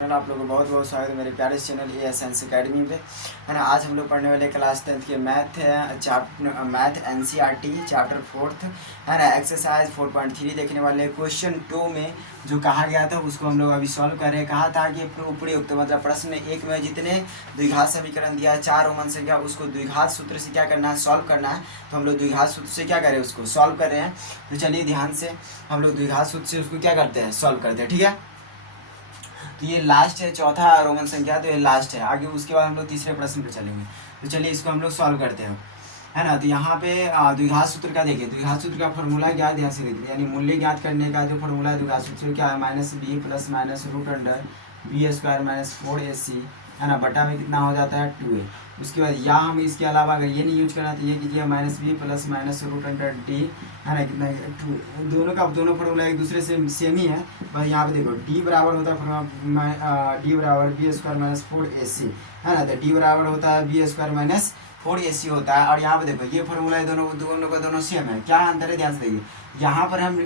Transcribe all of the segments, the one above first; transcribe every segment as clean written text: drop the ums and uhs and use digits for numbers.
आप लोगों को बहुत बहुत स्वागत है मेरे प्यारे चैनल ASNC अकेडमी पे, है ना। आज हम लोग पढ़ने वाले क्लास 10th के मैथ है, मैथ NCERT चैप्टर 4th, है ना। एक्सरसाइज 4.3 देखने वाले। क्वेश्चन 2 में जो कहा गया था उसको हम लोग अभी सॉल्व कर रहे हैं। कहा था कि उपयुक्त मतलब प्रश्न 1 में जितने द्विघात समीकरण दिया है 4 रोमन संख्या, उसको द्विघात सूत्र से क्या करना है, सॉल्व करना है। तो हम लोग द्विघात सूत्र से क्या करें, उसको सॉल्व कर रहे हैं। तो चलिए ध्यान से हम लोग द्विघात सूत्र से उसको क्या करते हैं, सॉल्व करते हैं, ठीक है। तो ये लास्ट है, चौथा रोमन संख्या, तो ये लास्ट है। आगे उसके बाद हम लोग तीसरे प्रश्न पे चलेंगे। तो चलिए इसको हम लोग सॉल्व करते हैं, है ना। तो यहाँ पे द्विघात सूत्र का देखिए, द्विघात सूत्र का फॉर्मूला क्या है, ध्यान से देखिए। यानी मूल्य ज्ञात करने का जो फॉर्मूला है द्विघात सूत्र क्या है, -b plus minus root under b square minus 4ac, है ना, बटा में कितना हो जाता है 2a। उसके बाद या हम इसके अलावा अगर ये नहीं यूज करना तो ये कीजिए -b plus minus root under d, है ना, कितना 2। दोनों फॉर्मूला एक दूसरे से सेम ही है। बस यहाँ पे देखो d बराबर होता है d बराबर बी स्क्वायर माइनस 4ac, है ना। तो d बराबर होता है बी स्क्वायर माइनस 4ac होता है। और यहाँ पे देखो ये फॉर्मूला दोनों सेम है। क्या अंतर है, ध्यान से देखिए। यहाँ पर हम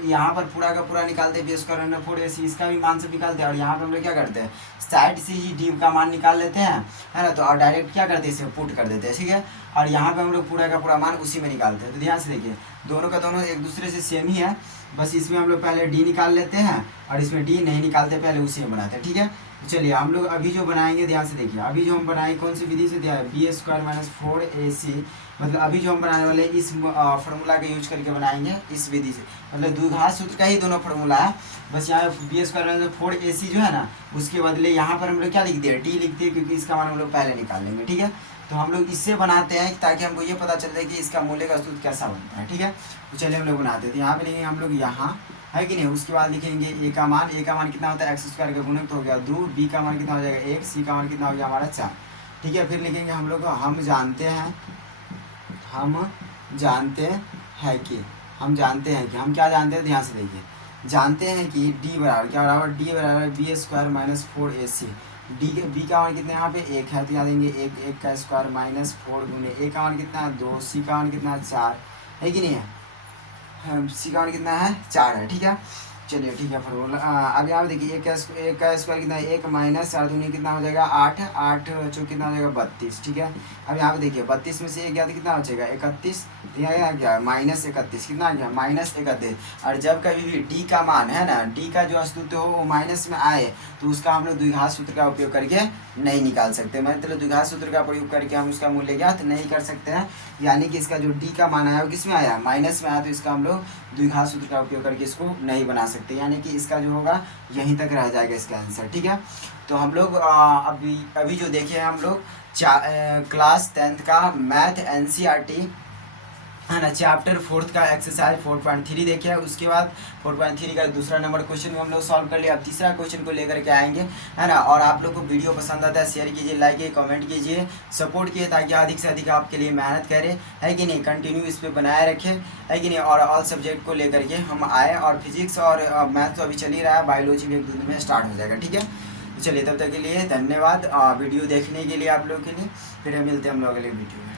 पूरा का पूरा निकालते हैं बी स्क्वायर अंडर 4ac, इसका भी मान से निकालते हैं। और यहाँ पे हम लोग क्या करते हैं, साइड से ही डी का मान निकाल लेते हैं, है ना। तो और डायरेक्ट क्या करते हैं, इसे पुट कर देते हैं, ठीक है। और यहाँ पे हम लोग पूरा का पूरा मान उसी में निकालते हैं। तो ध्यान से देखिए, दोनों का दोनों एक दूसरे से सेम ही है। बस इसमें हम लोग पहले डी निकाल लेते हैं और इसमें डी नहीं निकालते, पहले उसी में बनाते हैं, ठीक है। चलिए हम लोग अभी जो बनाएंगे, ध्यान से देखिए। अभी जो हम बनाएंगे कौन सी विधि से दिया है, बी स्क्वायर माइनस 4ac, मतलब अभी जो हम बनाने वाले इस फार्मूला का यूज करके बनाएंगे, इस विधि से। मतलब द्विघात सूत्र का ही दोनों फार्मूला है। बस यहाँ बी स्क्वायर माइनस 4ac जो है ना, उसके बदले यहाँ पर हम लोग क्या लिख दिए, डी लिखते हैं, क्योंकि इसका मान हम लोग पहले निकाल लेंगे, ठीक है। तो हम लोग इससे बनाते हैं ताकि हमको ये पता चल जाए कि इसका मूल्य का सूत्र कैसा बनता है, ठीक है। तो चलिए हम लोग बनाते हैं। तो यहाँ पे लिखेंगे हम लोग, यहाँ है कि नहीं। उसके बाद लिखेंगे ए का मान कितना होता है, एक्स स्क्वायर का गुणक तो हो गया 2, बी का मान कितना हो जाएगा 1, सी का मान कितना हो गया हमारा 4, ठीक है। फिर लिखेंगे हम लोग हम जानते हैं कि हम क्या जानते हैं, ध्यान से देखिए। जानते हैं कि डी बराबर क्या बराबर, डी बराबर B square minus 4ac। B का मान कितना यहाँ पे 1 है, तो याद देंगे 1 का स्क्वायर माइनस 4 गुने ए का मान कितना है 2, सी का मान कितना है 4 है कि नहीं है, सी का मान कितना है 4 है, ठीक है। चलिए ठीक है फॉर्मूला। अब यहाँ पे देखिए एक का स्क्वायर कितना है 1 माइनस 4 दूनी कितना हो जाएगा 8, 8 चौक कितना हो जाएगा 32, ठीक है। अब यहाँ पे देखिए 32 में से 1 गया तो कितना हो जाएगा 31, यहाँ क्या -31, कितना आ गया -31। और जब कभी भी डी का मान है ना, डी का जो अस्तित्व हो वो माइनस में आए तो उसका हम लोग द्विघात सूत्र का उपयोग करके नहीं निकाल सकते। मतलब द्विघात सूत्र का प्रयोग करके हम उसका मूल्य ज्ञात नहीं कर सकते हैं। यानी कि इसका जो डी का मान आया वो किस में आया, माइनस में आया, तो इसका हम लोग द्विघात सूत्र का उपयोग करके इसको नहीं बना सकते। यानी कि इसका जो होगा यहीं तक रह जाएगा इसका आंसर, ठीक है। तो हम लोग अभी जो देखे हैं हम लोग क्लास 10th का मैथ NCERT, है ना, चैप्टर 4th का एक्सरसाइज 4.3 देखे है। उसके बाद 4.3 का दूसरा नंबर क्वेश्चन भी हम लोग सॉल्व कर लिया। अब तीसरा क्वेश्चन को लेकर के आएंगे, है ना। और आप लोग को वीडियो पसंद आता है शेयर कीजिए, लाइक कीजिए, कमेंट कीजिए, सपोर्ट कीजिए, ताकि अधिक से अधिक आपके लिए मेहनत करें, है कि नहीं, कंटिन्यू इस पर बनाए रखें, है कि नहीं। और ऑल सब्जेक्ट को लेकर के हम आए, और फिजिक्स और मैथ तो अभी चल ही रहा है, बायोलॉजी भी 1-2 दिन में स्टार्ट हो जाएगा, ठीक है। तो चलिए तब तक के लिए धन्यवाद वीडियो देखने के लिए आप लोग के लिए। फिर मिलते हैं हम लोग अगले वीडियो में।